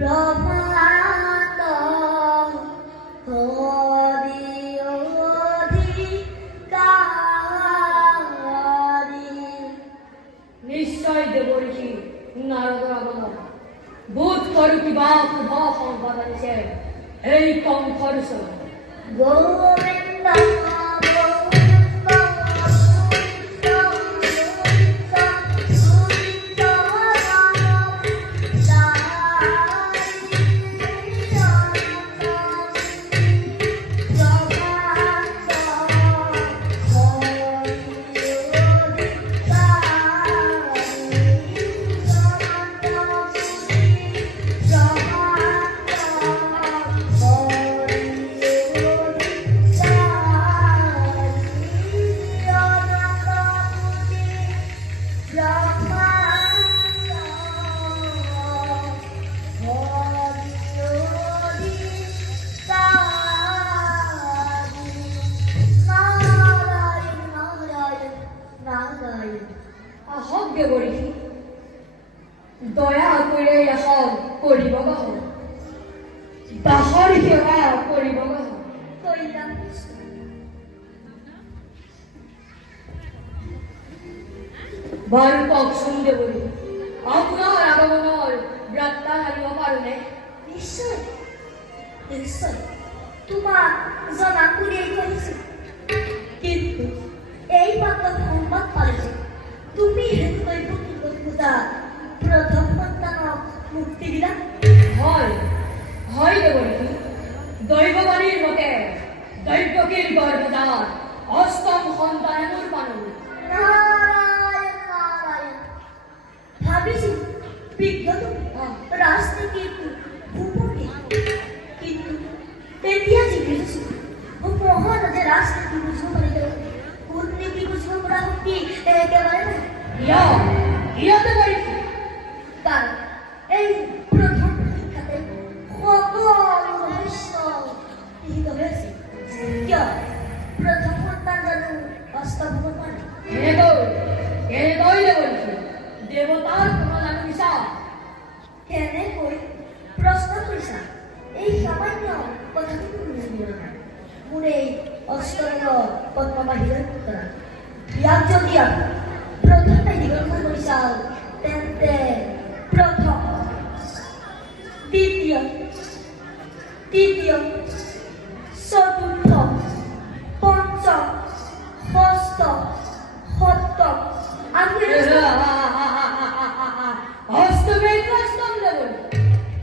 ব্ৰহ্মানন্দ হৰি অধিকাৰী। নিশ্চয় দেবৰ্ষি নাৰদ আগমন বোধ কৰু কিবা শুভ সংবাদ আনিছে এই কংসৰ ওচৰত। গোবিন্দ আহক দেবৰ্ষি দয়া কৰি এখন কৰিব বাহক দাসৰ সেৱা কৰিব বাহক। বাৰু কওকচোন দেবৰ্ষি আপোনাৰ আগমনৰ বাৰ্তা জানিব পাৰোঁনে? নিশ্চয় নিশ্চয় তোমাক জনা শুনিয়েই কৈছো, কিন্তু এই মাত্ৰ সংবাদ পালো যে তুমি হেতুকৈ খোজা প্ৰথম সন্তানক মুক্তি দিলা। হয় হয় দেবৰ্ষি, দৈৱবাণীৰ মতে দৈৱকীৰ গৰ্ভজাত অষ্টম সন্তানে মোৰ পালো। নারায়ণ নারায়ণ ভাবিছি বিজ্ঞত রাজনীতির ভূপতি, কিন্তু এতিয়া জিজ্ঞাসা মহারাজে রাজনীতি বুঝব পারিলে কূটনীতি বুঝব পৰা শক্তি একেবাৰে নাই। দেবৰ্ষি কাৰণ এই প্ৰথম শিক্ষাতে সকল ভবিষ্য নিহিত হয়েছে। কিয় প্ৰথম সন্তান জানো বাস্তৱ হ'ব পাৰে? এনেকৈ দেবৰ্ষি দেৱতাৰ কোনো জানো বিচাৰ কেনেকৈ প্ৰশ্ন কৰিছা? এই সামান্য কথাটো তুমি বুজিব নাই। মোৰ এই অষ্টৰঙ্গ পদ্মবাহিৰৰ উত্তৰা ইয়াক যদি প্ৰথমে দীঘলকৈ কৰিছা তেন্তে প্ৰথম দ্বিতীয় তৃতীয় চতুৰ্থ পঞ্চম ষষ্ঠ সপ্তম আমি অষ্টম দেবৰ্ষি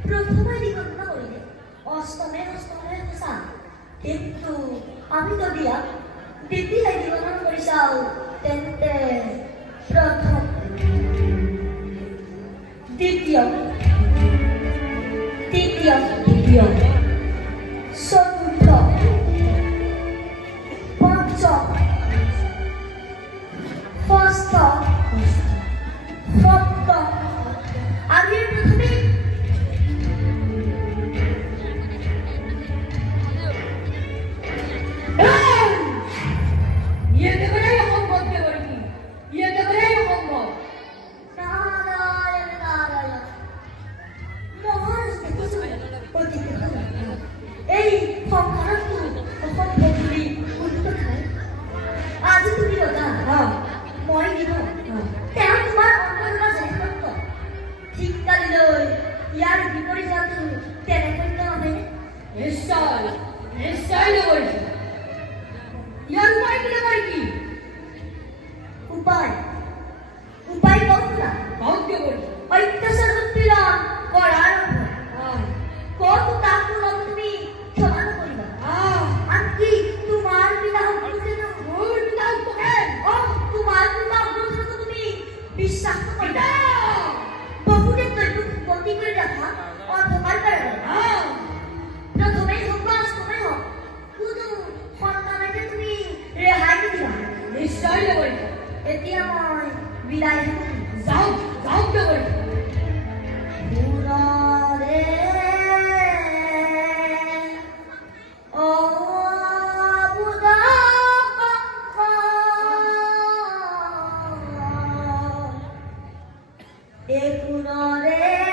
প্ৰথমে নিগণ্য কৰিলে অষ্টমে সঁচা, কিন্তু আমি যদি দ্বিতীয় নিগণ্য কৰি চাওঁ তেন্তে প্ৰথম দ্বিতীয় তৃতীয় চতুৰ্থ পঞ্চম ষষ্ঠ সপ্তম আমি প্ৰথমে নাৰায়ণ নাৰায়ণ মহাৰাজ দেখিছো এই সংসাৰতো অসম্ভৱ বুলি কোনো ঠাই আজি তুমি ৰজা মই দিব তেওঁ তোমাৰ অন্তৰত জড়িত ঠিক কালিলৈ ইয়াৰ বিপৰীত হোৱাটো তেনেকৈ নহয়নে? নিশ্চয় নিশ্চয় দেবৰ্ষি ইয়াৰ উপায় কি দেবৰ্ষি? উপায় উপায় কওক না। কওক দেবৰ্ষি। অত্যাচাৰ উৎপীড়ন কৰাৰ কত তাকে তুমি ক্ষমা কৰিবা? আনকি তোমাৰ পিতা অগ্ৰসেন মোৰ পিতা উপকেন তোমার পিতা অগ্রসেন তুমি বিশ্বাস করিবা? বহুদিন দৈব গতি করে রাখা অন্ধকার কারণে প্রথমেই হোক বা অষ্টমেই হোক কোনো সন্তানকে তুমি রেহাই নিদিবা। নিশ্চয় দেবৰ্ষি। এতিয়া মই বিদায় যাওক যাওক দেবৰ্ষি। পুনৰে